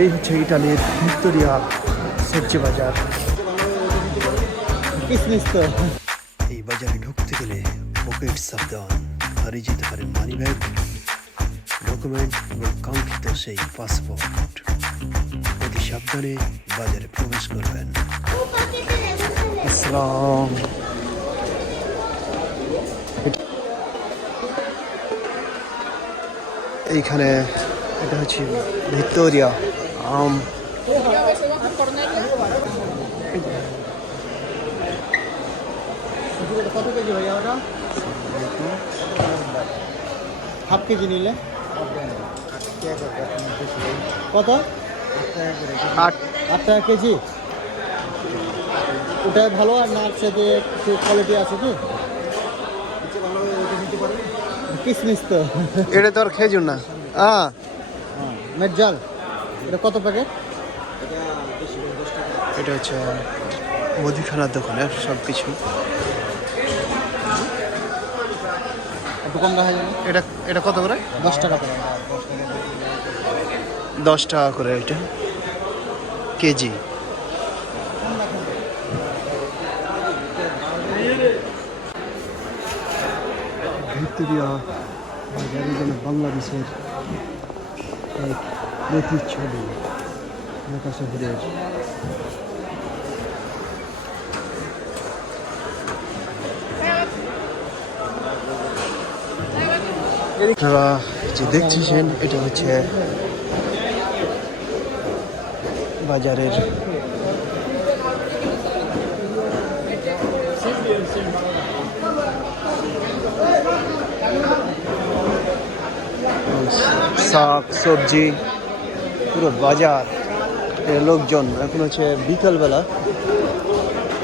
এই হচ্ছে ইটালির ভিক্টোরিয়া সবজি বাজার। এই বাজারে ঢুকতে গেলে পকেট সাবধান হারিয়ে যেতে পারে মানি ব্যাগ ডকুমেন্ট এবং কাঙ্ক্ষিত সেই পাসপোর্ট অতি সাবধানে বাজারে প্রবেশ করবেন। আসসালাম। এইখানে এটা হচ্ছে ভিক্টোরিয়া। আম কত কেজি ভাইয়া ওটা হাফ কেজি নিলে? কত? আট। আট টাকা কেজি? ওটা ভালো আর না একটু কোয়ালিটি আছে কি? কিসমিস তো। এটা তো আর খেজুর না। হ্যাঁ মেজাল এটা কত প্যাকেট? এটা হচ্ছে মুদিখানার দোকানের সব কিছু একটু কম দেখা যাবে। এটা এটা কত করে? দশ টাকা করে। দশ টাকা করে এটা। কেজি। ভিক্টোরিয়া বাজারে যেন বাংলাদেশের এক প্রতিচ্ছবি। ঢাকা শহরের আপনারা যে দেখতেছেন এটা হচ্ছে বাজারের শাক সবজি। পুরো বাজার লোকজন। এখন হচ্ছে বিকালবেলা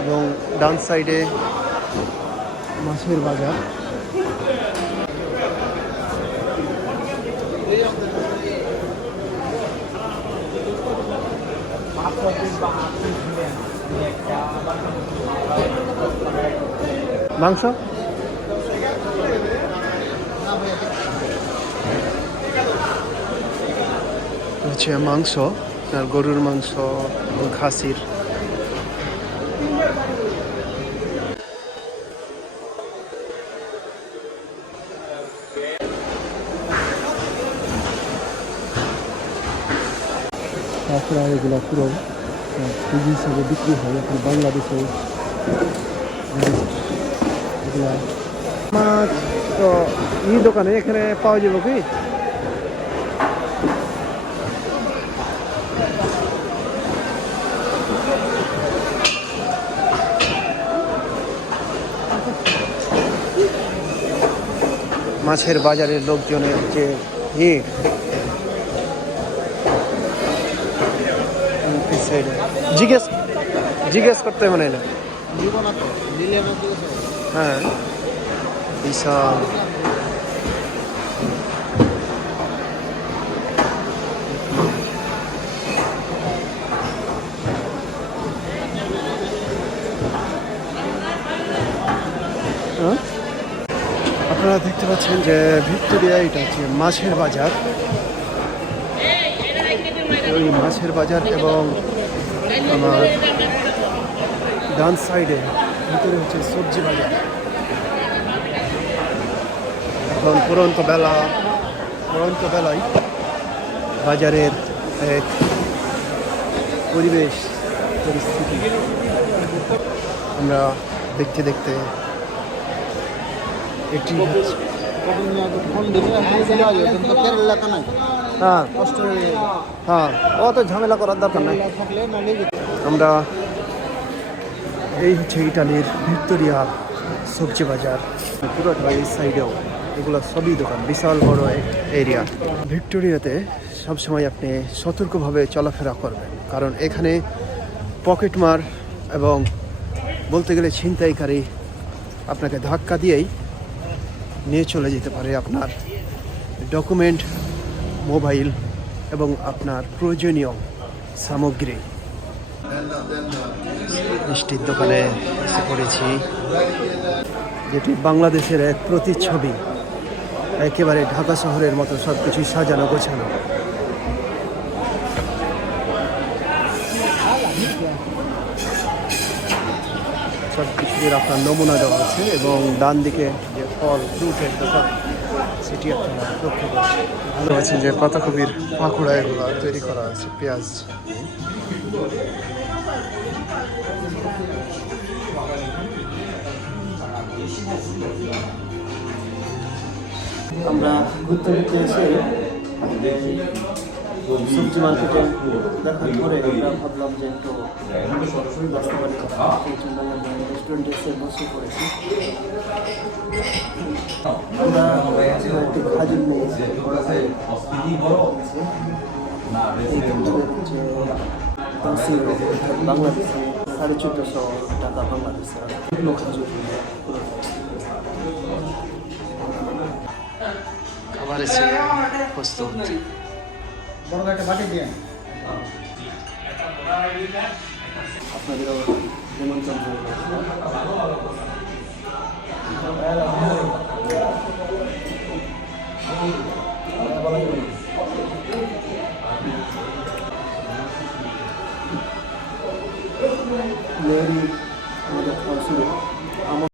এবং ডান সাইডে মাছের বাজার। মাংস? হচ্ছে মাংস আর গরুর মাংস খাসির। তাছাড়া এগুলো পুরো কেজি হিসাবে বিক্রি হয় এখন বাংলাদেশে। মাছ তো এই দোকানে এখানে পাওয়া যাবে কি? মাছের বাজারের লোকজনের যে ভিড় জিজ্ঞেস জিজ্ঞেস করতে মনে না হ্যাঁ। বিশাল। হ্যাঁ? আপনারা দেখতে পাচ্ছেন যে ভিক্টোরিয়া, এটা হচ্ছে মাছের বাজার। ওই মাছের বাজার এবং আমার ডান সাইডে, ভিতরে হচ্ছে সবজি বাজার। এখন পুরন্ত বেলা, পুরন্ত বেলায় বাজারের এক পরিবেশ, পরিস্থিতি আমরা দেখতে দেখতে নাই হ্যাঁ। হয়ে। অত ঝামেলা করার দরকার নাই। আমরা এই হচ্ছে ইটালির ভিক্টোরিয়া সবজি বাজার। পুরোটা এই সাইডেও এগুলো সবই দোকান, বিশাল বড় এরিয়া ভিক্টোরিয়াতে সবসময় আপনি সতর্কভাবে চলাফেরা করবেন। কারণ এখানে পকেটমার এবং বলতে গেলে ছিনতাইকারী আপনাকে ধাক্কা দিয়েই নিয়ে চলে যেতে পারে আপনার ডকুমেন্ট, মোবাইল এবং আপনার প্রয়োজনীয় সামগ্রী। মিষ্টির দোকানে এসে পড়েছি, যেটি বাংলাদেশের এক প্রতিচ্ছবি। একেবারে ঢাকা শহরের মতো সব কিছুই সাজানো গোছানো। সব কিছুর আপনার নমুনা দেওয়া আছে এবং ডান দিকে যে ফল ফ্রুটের দোকান, সেটি আপনারা লক্ষ্য করছেন ভালো আছেন যে পাতাকপির পাকুড়া এগুলো তৈরি করা আছে পেঁয়াজ আমরা ঘুরতে ঘুরতে এসে সবজি মার্কেটে আমরা ভাবলাম যে একটু খাব। সেই জন্য 그런 데서 모습을 했어요. 가지고 방송으로 방글라데시 가르쳐줘서 나가 방글라데시로 일로 가지고 हमारे से प्रस्तुत 밥에다가 레몬 짠 넣어가지고. 레디.